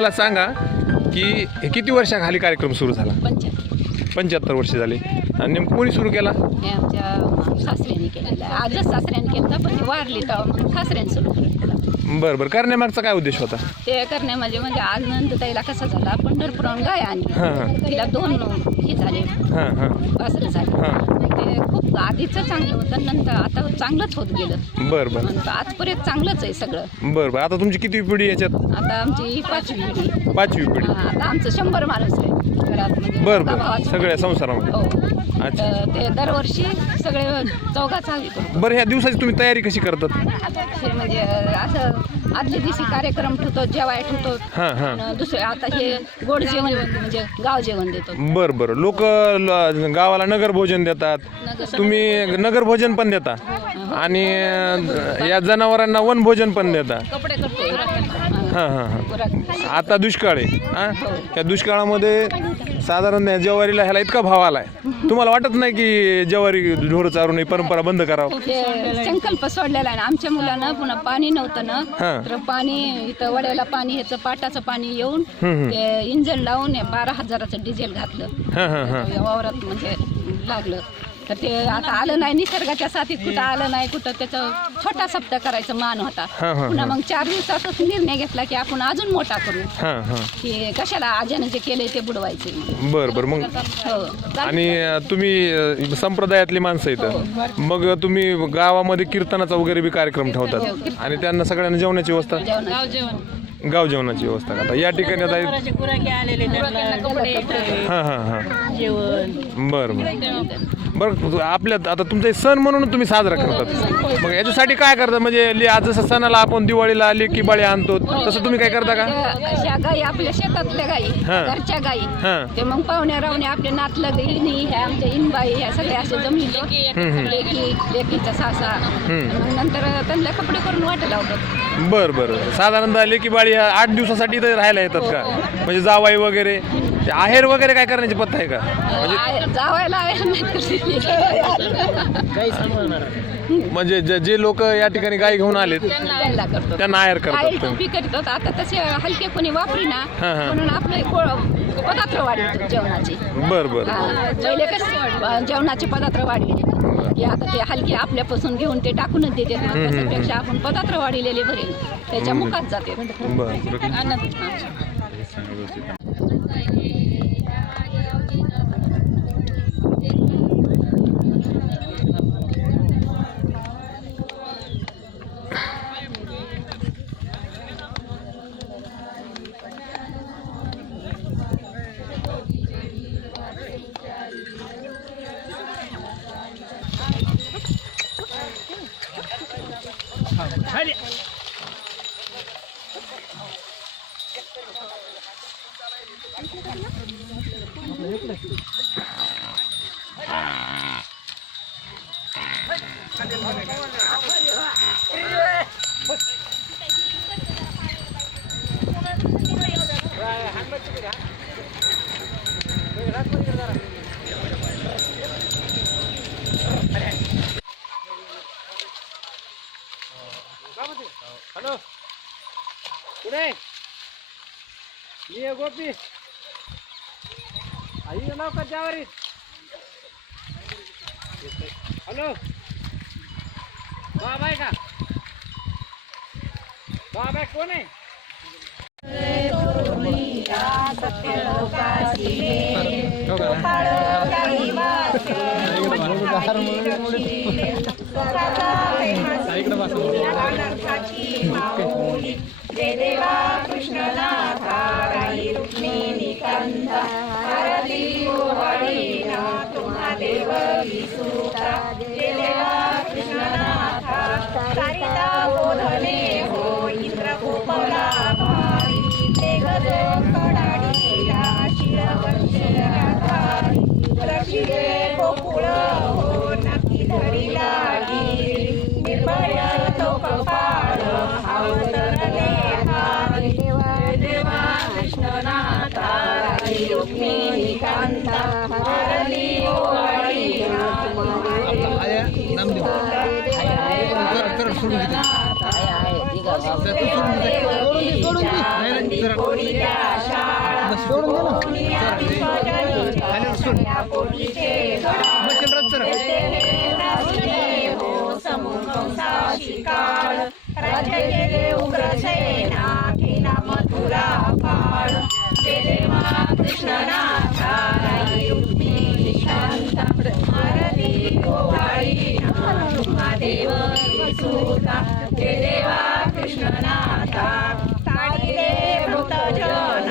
मला सांगा की हे किती वर्षाखाली कार्यक्रम सुरू झाला? 75 वर्ष झाले. आणि नेमकं कोणी सुरू केला? हे आमच्या सासऱ्याने केलेलं आहे. आजच सासऱ्याने केलं पण ती वारली तेव्हा मग सासऱ्याने सुरू केलं. बरं बरं. करण्यामागचा काय उद्देश होता? ते करणे म्हणजे आज नंतर ताईला कसं झालं, पंढरपुराहून गाय आणली, तिला 2 हे झाले, वासरं झाले. ते खूप आधीचं चांगलं होतं, नंतर आता चांगलंच होत गेलं. बरं बरं. आजपर्यंत चांगलंच आहे सगळं. बरं बरं. आता तुमची किती पिढी याच्यात? आता आमची 5वी पिढी. 5वी पिढी. आता आमचं 100 माणूस आहे घरात, म्हणजे बरं बरं. सगळ्या संसारामध्ये. हो. अच्छा. ते दरवर्षी सगळे चौघा चालू. बरं, ह्या दिवसाची तुम्ही तयारी कशी करतात? म्हणजे असं आदल्या दिवशी कार्यक्रम ठेवतो, जेवाय ठेवतो. दुसरे आता हे गोड जेवण म्हणजे गाव जेवण देतो. बरं बरं. लोक गावाला नगर भोजन देतात, तुम्ही नगर भोजन पण देता आणि या जनावरांना वन भोजन पण देता. कपडे करतो. आता दुष्काळ आहे. त्या दुष्काळामध्ये साधारण ज्वारीला ह्याला इतका भाव आलाय, तुम्हाला वाटत नाही की ज्वारी ढोर चारून ही परंपरा बंद करावं? संकल्प सोडलेला आहे ना आमच्या मुलांना. पुन्हा पाणी नव्हतं ना, तर पाणी इथं वड्याला पाणी ह्याचं पाटाचं पाणी येऊन ते इंजन लावून 12,000चं डिझेल घातलं वावरात, म्हणजे लागलं. तर ते आता आलं नाही, निसर्गाच्या साथीत कुठं आलं नाही, कुठं त्याचं छोटा सप्ताह करायचा मान होता. पुन्हा मग 4 दिवसातच निर्णय घेतला की आपण अजून मोठा करू, की कशाला आज्यानं जे केले ते बुडवायचे. बरं बरं. मग आणि तुम्ही संप्रदायातली माणसं इथं, मग तुम्ही गावामध्ये कीर्तनाचा वगैरे बी कार्यक्रम ठेवतात आणि त्यांना सगळ्यांना जेवणाची व्यवस्था? गाव जेवणाची व्यवस्था करता. या ठिकाणी आता बरं बरं. आपल्या आता तुमचा सण म्हणून तुम्ही साजरा करतात, मग याच्यासाठी काय करतात? म्हणजे आज जसं सणाला आपण दिवाळीला लेकी बाळी आणतो, तसं तुम्ही काय करता का? अशा गाई आपल्या शेतातल्या गाई, घरच्या गाई, ते मग पाहुण्या रावणे आपले नातलं गहिणी, ह्या आमच्या इनबाई, ह्या सगळ्या असे जमिलं लेकीचा सासा, नंतर त्यांना कपडे करून वाट लावतात. बरं बरं. साधारणतः लेकी बाळी 8 दिवसासाठी इथं राहायला येतात का? म्हणजे जावाई वगैरे आहेर वगैरे काय करण्याची पद्धत आहे का? म्हणजे जावायला म्हणजे जे लोक या ठिकाणी गाय घेऊन आले त्यांना आहेर करतात. आता तसे हलके कोणी वापरी ना, म्हणून आपले पदार्थ वाढले जेवणाचे. बरं बरं. पहिले कसं जेवणाचे पदार्थ वाढले की आता ते हलके आपल्यापासून घेऊन ते टाकूनच देते. त्याच्यापेक्षा आपण पदार्थ वाढलेले बरे, त्याच्या मुखात जाते. हॅलो, कुठे मी गोपी आई लवकर जावारी. हॅलो, बाबा आहे का? बाबा आहे, कोण आहे? जय देवा कृष्णनाथा राई रुक्मिणी कंधा हरली गोवाळी ना तुम्हा देव विसुता. जय देवा कृष्णनाथा सारिता बोधने हो इंद्र गोपला भारी ते गज कडाडीला शिरवर्षाधारी रक्षिले गोकुळ हो नक्की धरीला गिरी निर्भय तो कपाळ हावतरले हारी. देवा कृष्णनाथा राई रुक्मिणी कांता हरली गोवाळी ना राज्य केले उग्रसेना केला मथुरा काळ देवा कृष्णनाथा रुक्मिणी शांता मारती गोवाळी महादेव सुता देवा कृष्णनाथा काढिले मृतजन